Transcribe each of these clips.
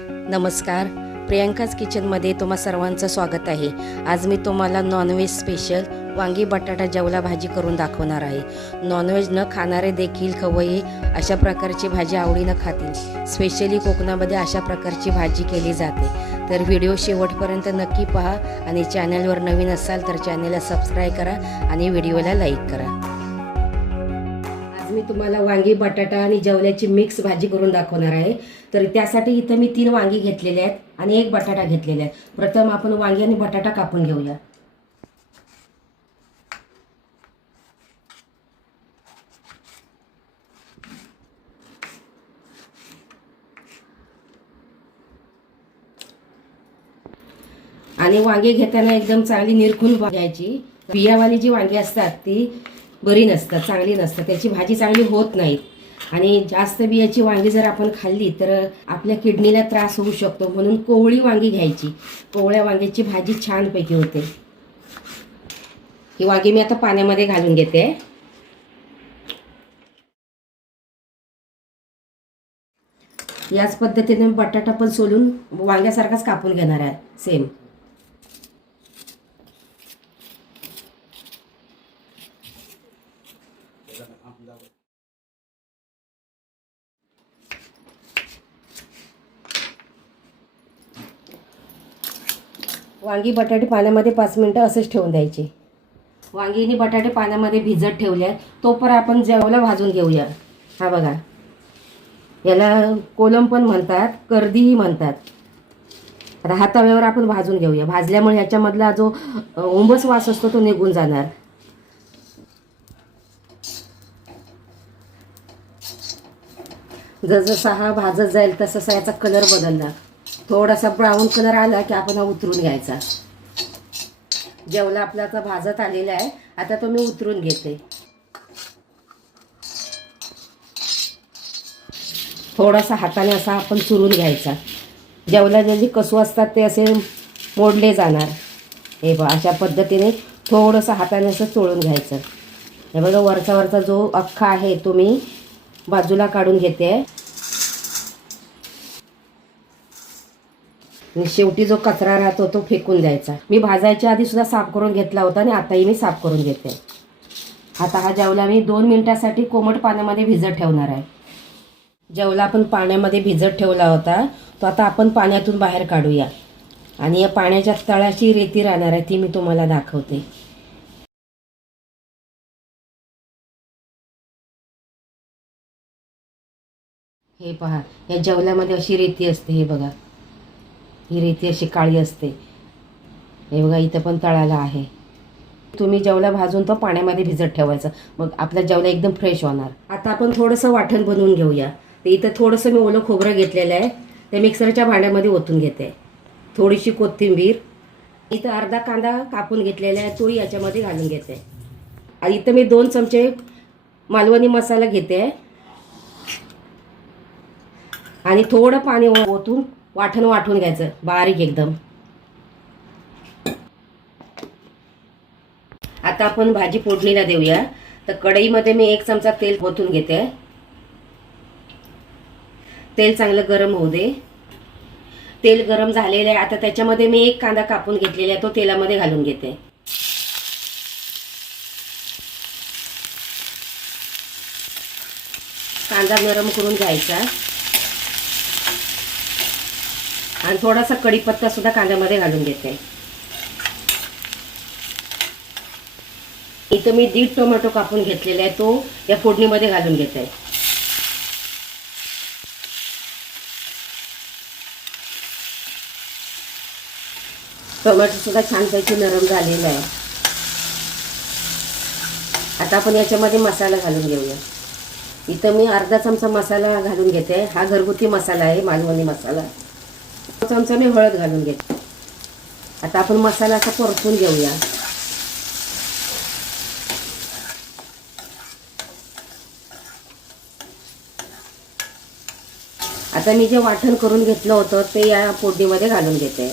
नमस्कार. प्रियांकाच किचनमध्ये तुम्हा सर्वांचं स्वागत आहे. आज मी तुम्हाला नॉनव्हेज स्पेशल वांगी बटाटा जेवला भाजी करून दाखवणार आहे. नॉनव्हेज न खाणारे देखील खवय्ये अशा प्रकारची भाजी आवडीनं खातील. स्पेशली कोकणामध्ये अशा प्रकारची भाजी केली जाते. तर व्हिडिओ शेवटपर्यंत नक्की पहा आणि चॅनलवर नवीन असाल तर चॅनलला सबस्क्राईब करा आणि व्हिडिओला लाईक करा. आज मी तुम्हाला वांगी बटाटा आणि जेवल्याची मिक्स भाजी करून दाखवणार आहे. तर त्यासाठी इथं मी तीन वांगी घेतलेले आहेत आणि एक बटाटा घेतलेला आहे. प्रथम आपण वांगी आणि बटाटा कापून घेऊया. आणि वांगे घेताना एकदम चांगली निरखून घ्यायची. बियावाली जी वांगी असतात ती बरी नसतात चांगली नसतात त्याची भाजी चांगली होत नाहीत. आणि जास्त बियाची वांगी जर आपण खाल्ली तर आपल्या किडनीला त्रास होऊ शकतो. म्हणून कोवळी वांगी घ्यायची. कोवळ्या वांग्याची भाजी छानपैकी होते. ही वांगी मी आता पाण्यामध्ये घालून घेते. याच पद्धतीने बटाटा पण सोलून वांग्यासारखाच कापून घेणार आहे सेम वांगी बटाटे पाण्यामध्ये पाच मिनटं असेच ठेवून द्यायचे. वांगी आणि बटाटे पाण्यामध्ये भिजत ठेवले आहेत. तोपर्यंत आपण जेवला भाजून घेऊया. हा बघा. याला कोलम पण म्हणतात कर्दीही म्हणतात. आता हा तव्यावर आपण भाजून घेऊया. भाजल्यामुळे ह्याच्यामधला जो अ, ओंबस वास असतो तो निघून जाणार. जसजसा हा भाजत जाईल तसं याचा कलर बदलणार. थोडासा ब्राऊन कलर आला की आपण हा उतरून घ्यायचा. जेवला आपला आता भाजत आलेला आहे आता तो मी उतरून घेते. थोडासा हाताने असा आपण चुरून घ्यायचा. जेवला जे कसू असतात ते असे मोडले जाणार. हे बघा अशा पद्धतीने थोडंसं हाताने असं चोळून घ्यायचं. हे बघा वरचा वरचा जो अख्खा आहे तो मी बाजूला काढून घेते. आणि शेवटी जो कचरा राहतो तो फेकून द्यायचा. मी भाजायच्या आधी सुद्धा साफ करून घेतला होता आणि आताही मी साफ करून घेते. आता हा जेवला मी दोन मिनिटासाठी कोमट पाण्यामध्ये भिजत ठेवणार आहे. जेवला आपण पाण्यामध्ये भिजत ठेवला होता तो आता आपण पाण्यातून बाहेर काढूया. आणि या पाण्याच्या तळाशी रेती राहणार आहे ती मी तुम्हाला दाखवते. हे पहा या जेवल्यामध्ये अशी रेती असते हे बघा. ही रेती अशी काळी असते. हे बघा इथं पण तळाला आहे. तुम्ही जेवला भाजून तो पाण्यामध्ये भिजत ठेवायचं. मग आपला जेवला एकदम फ्रेश होणार. आता आपण थोडंसं वाटण बनवून घेऊया. तर इथं थोडंसं मी ओलं खोबरं घेतलेलं आहे. ते मिक्सरच्या भांड्यामध्ये ओतून घेते. थोडीशी कोथिंबीर. इथं अर्धा कांदा कापून घेतलेला आहे. तोही याच्यामध्ये घालून घेते. आणि इथं मी दोन चमचे मालवणी मसाला घेते. आणि थोडं पाणी ओतून वाटण वाटून घ्यायचं बारीक एकदम. आता आपण भाजी फोडणीला देऊया. तर कढईमध्ये मी एक चमचा तेल ओतून घेते. तेल चांगलं गरम होऊ दे. तेल गरम झालेलं आहे. आता त्याच्यामध्ये मी एक कांदा कापून घेतलेला आहे तो तेलामध्ये घालून घेते. कांदा गरम करून घ्यायचा. आणि थोडासा कढीपत्ता सुद्धा कांद्यामध्ये घालून घेते. इथं मी दीड टोमॅटो कापून घेतलेला आहे तो या फोडणीमध्ये घालून घेते. टोमॅटो सुद्धा छानपैकी नरम झालेला आहे. आता आपण याच्यामध्ये मसाला घालून घेऊया. इथं मी अर्धा चमचा मसाला घालून घेते. हा घरगुती मसाला आहे मालवणी मसाला. चमचा हळद घालून घेते. आता आपण मसाला असा परतून घेऊया. आता मी जे वाटण करून घेतलं होतं ते या फोडणीमध्ये घालून घेते.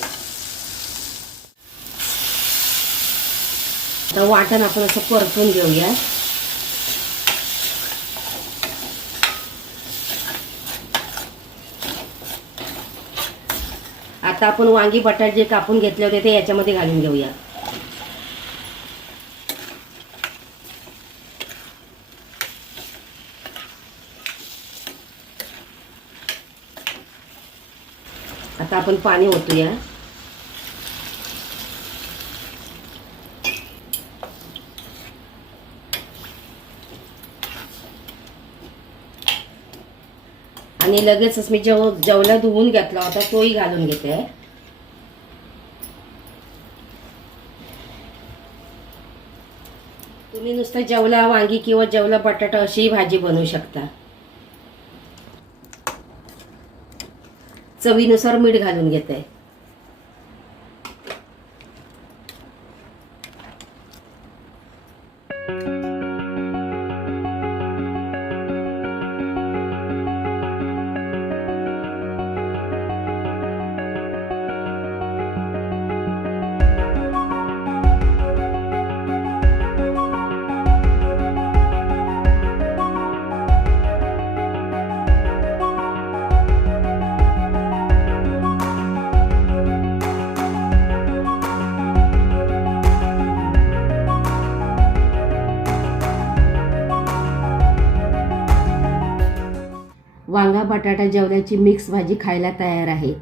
आता वाटण आपण असं परतून घेऊया. आता आपण वांगी बटाटे जे कापून घेतले होते ते याच्यामध्ये घालून घेऊया. आता आपण पाणी ओतूया. आणि लगेचच मी जेव जेवला धुवून घेतला होता तोही घालून घेते. तुम्ही नुसतं जेवला वांगी किंवा जेवला बटाटा अशीही भाजी बनवू शकता. चवीनुसार मीठ घालून घेते. वांगा बटाटा जेवणाची मिक्स भाजी खायला तयार आहे.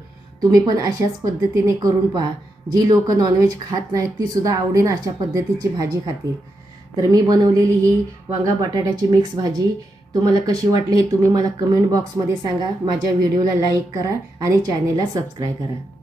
तुम्ही पण अशाच पद्धतीने करून पहा. जी लोक नॉनव्हेज खात नाहीत ती सुद्धा आवडीनं अशा पद्धतीची भाजी खातील. तर मी बनवलेली ही वांगा बटाट्याची मिक्स भाजी. तुम्हाला कशी वाटली हे तुम्ही मला कमेंट बॉक्समध्ये सांगा. माझ्या व्हिडिओला लाईक करा आणि चॅनेलला सबस्क्राईब करा.